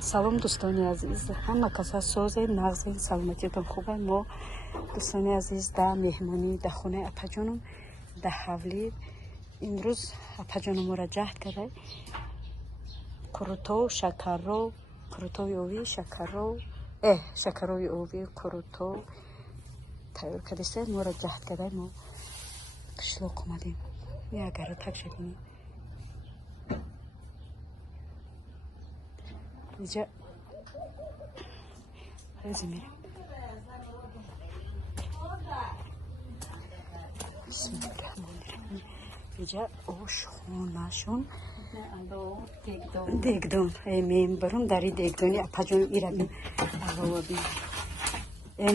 салом дӯстони азиз, ҳама каса созе нағзи саломатиятон хубе. Мо дӯстони азиз да меҳмонӣ да хонаи апаҷонам да ҳавлӣ имрӯз апаҷонам моро ҷаҳд карда курутов шакарров курутови овӣ шакарров шакарови овӣ курутов тайёр кардиста. Моро ҷаҳд карда мо қишлоқ омадем. Агара так шудем اینجا رازی میرم. بسم الله الرحمن الرحیم. اینجا آشخانه‌شون دیگدان. میم برم داری دیگدانی اپاجون ایرابیم علاوه بیم.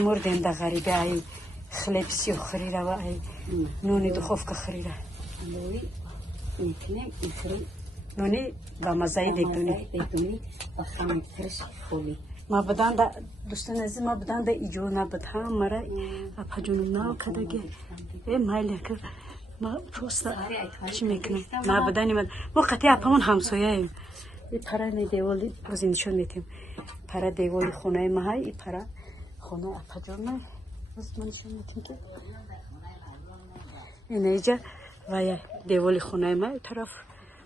مردیم دا غریبه ای خلبسی و خریره و ای نونی دخوف که خریره. میتونیم اینطوری نونی گامزایی دیگدانی. و خام فرش خوبی. ما بدان دا دوستان عزیز ما بدان دا ایجور نبودم مرا اپاجونم ناو کداگه مایل که ما پروستا چی میکنم ما بدانی ما قطعی اپامون همسایه ایم. این پره دیوالی روزی نشون میتیم پره دیوالی خونه ما های این پره خونه اپاجونم روز ما نشون میتیم که این ایجا و دیوالی خونه ما این طرف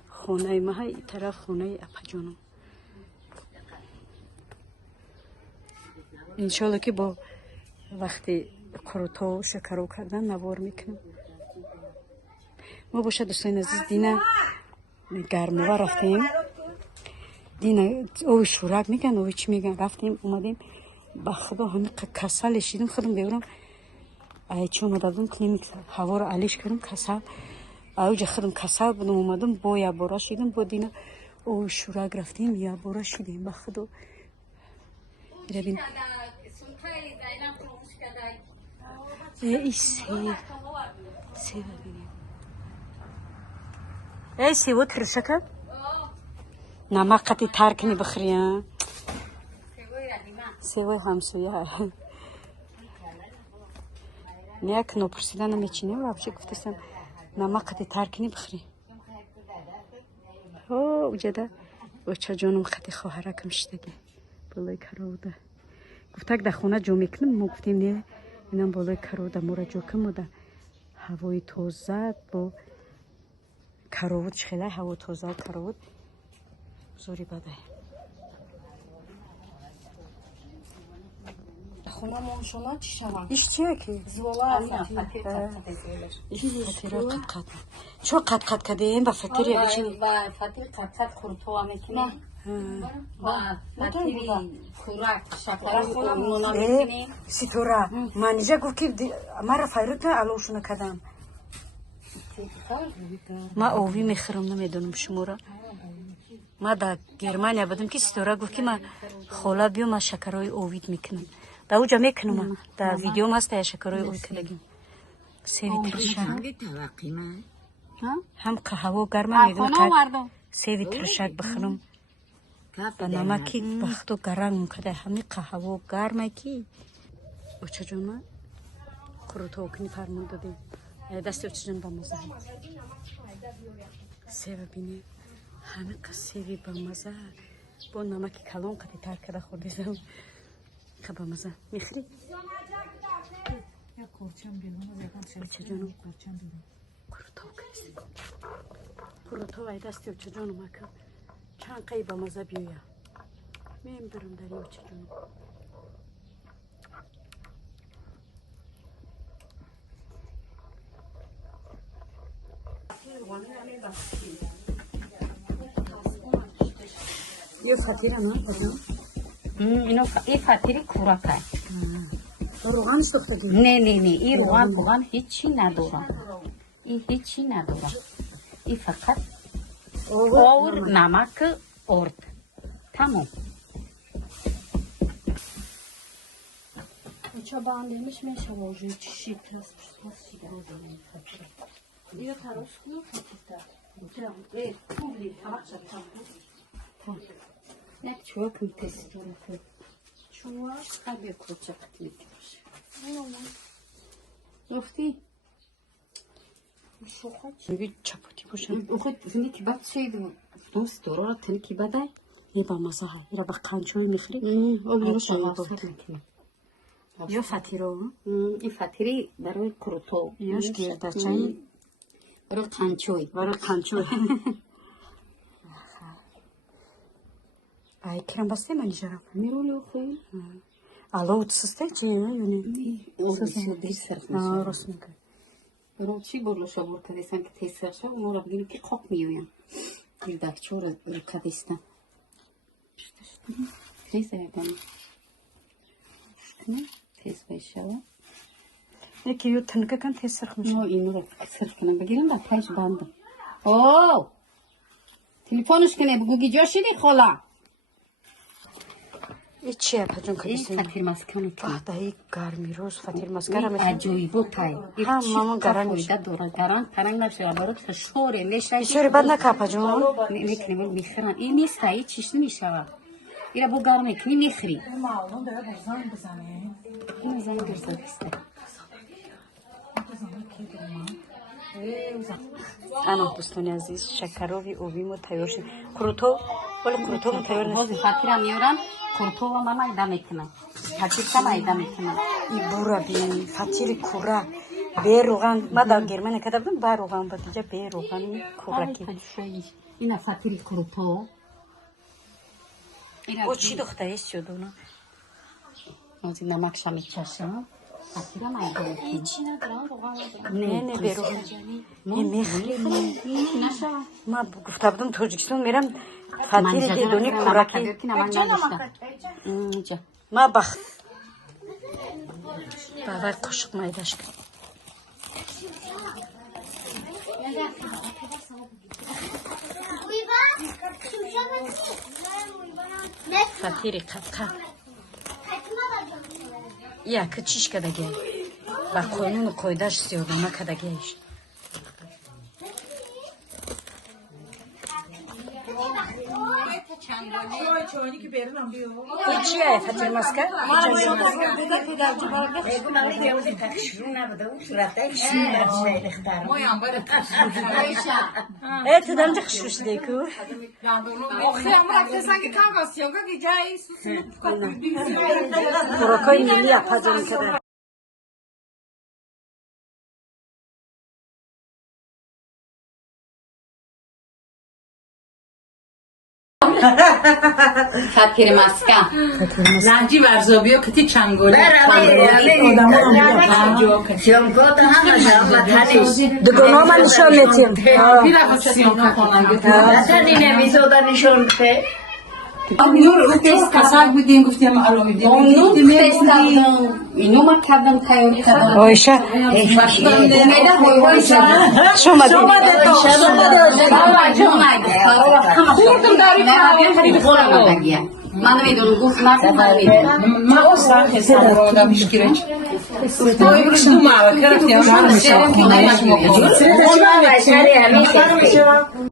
خونه ما های این طرف خونه اپاجونم. انشالله که با وقتی کروتا و شکرو کردن نوار میکنم. ما باشه دوستان عزیز دینا گرموه رفتیم دینا اوی شورک میگن اوی چی میگن رفتیم اومدیم با خدا همین کسل شیدیم خودم بیورم ای چی اومده بودم کلینیک هوا رو علیش کردم کسل اوجا خودم کسل بودم اومدم با یا بارا شیدیم با دینا اوی شورک رفتیم یا بارا شیدیم با خدا ببین ای سی ببینیم ای سیو ترشکه نمک قطعی ترکنی بخوریم سیوی همسویه نه کنو پرسیدن نمیچینیم وابشه گفتستم نمک قطعی ترکنی بخوریم اوه وجده بچه جانم قطعی خواهرکم شدگی بالای کرده گفتک در خونه جو میکنم ما گفتیم نه اینم بالای کرده مورا جو کم ده هوای تازه با کرود خیلی هوا تازه کرود زوری بده خونه ما شما چی شما؟ ایش چیه که؟ زوالا فتیره قد قد چو قد قد کدیم با فتیره بچینی؟ با فتیر قد قد خورتو هم میکنیم با فتیری کورک شکر خونه میکنیم سیتورا منیجه گفت که مرا فیروت نه علوشونه کدم ما اووی میخورم نمیدونم شما را ما در گرمانیا بودم که سیتورا گفت که ما خولا بیو ما شکرهای اووید میکنم در اوجا میکنم در ویدیو ما است شکرهای اووید کدگیم سیوی ترشک هم قهوه گرمه میگم که سیوی ترشک بخورم و نمکی بختو گرم کده همین قهوه گرمه کی بچه جون ما کروتو کنی فرمون دادیم دستی بچه جون با مزه سیوی بینی همین که سیوی با مزه با نمکی کلون کده تر کده خوردیزم که با مزه میخری بچه جونم کروتو کنیست کروتو وای دستی بچه جونم که چند قی با مزه بیویا میم برم داری بچه جونم یه فتیره نه؟ این فتیری کورکه روغن سوخته دیم؟ نه این روغن هیچی ندارم این هیچی ندارم این فقط اور نمک ارد تمام چه باندهمیش میشه واجه چی پس یه تراش کنم فتیده خوبی طبق شد یک چوک میتست چوک خیلی کوچک میتونه گفتی میگه چپاتی باشه اوخه تنی کی بد شد دوست داره تنی کی بده این با مزه اینا با قنچوی میخوری یا فطیرو این فطیری برای کروتو یاش گردچای برای قنچوی قنچوی ای کرم بسته من جرم میرولو خوی الو تسته چی یعنی دیر سرخ راست میگه برای چی برلو شبور کدیستن که تیز سرخ شد اون را بگیریم که خوک میویم گردک چور رو کدیستن تیز ایدن تیز بایشه یکی یو تنکه کن تیز سرخ میشه نه اینو رو سرخ کنم بگیرم در پایش بندم اوه تلفونش کنه بگو گیجا شدی خالا ای چیه پجون این کدیستن فطیر مسکنی که ده ای گرمی روز فطیر مسکره میشه عجوی بوتای هم مامان گران میشه دوره گران پرنگ نشه برای فشوره میشه چوری بد نکه پجون میکنی ولی میخرن این نیست هایی چیش نمیشه ایره بو گرم میکنی میخری معلوم داره بزن بزنه این زنگ درزا بسته انا دوستان عزیز شکروی اوبیمو تیار شد کروتو ولی کروتو مو تیار باز نیست فطیر میارن کرتو و من ایده میکنم فطیر کم ایده میکنم ای بورا بی فطیر کورا به روغن ما در گرمانه کده بودم با روغن با دیگه به روغن کورکی این فطیر کرتو او چی دخته ایست شد اونا از این نمک شمی چشم فطیر هم ایده میکنم هیچی ندارم روغن نه نه به روغن نه میخری نشه ما گفته بودم تاجیکستان میرم فطیر دیدونی کورکی اینجا ما بخت بابا قشق مایدش کن فطیر قطقه یا که چیش کدگی با قانون قایدش سیادانه کدگیش چوانی که بیرونم بیو این چیه فطیر مسکه؟ ای تو دمجه خشوش دیکو خوراکای ملی اپازون کده فطیر مسکه لحجی ورزابی و کتی چنگولی دگونا من نشان میتیم کسک بودیم گفتیم علومی دیم اینو ما کردم تیاری کردم وایشه شما من میدونم گفت نکن من میدونم ما اصلا حساب رو آدم شکرش توی بروش دو معوه کرفتیم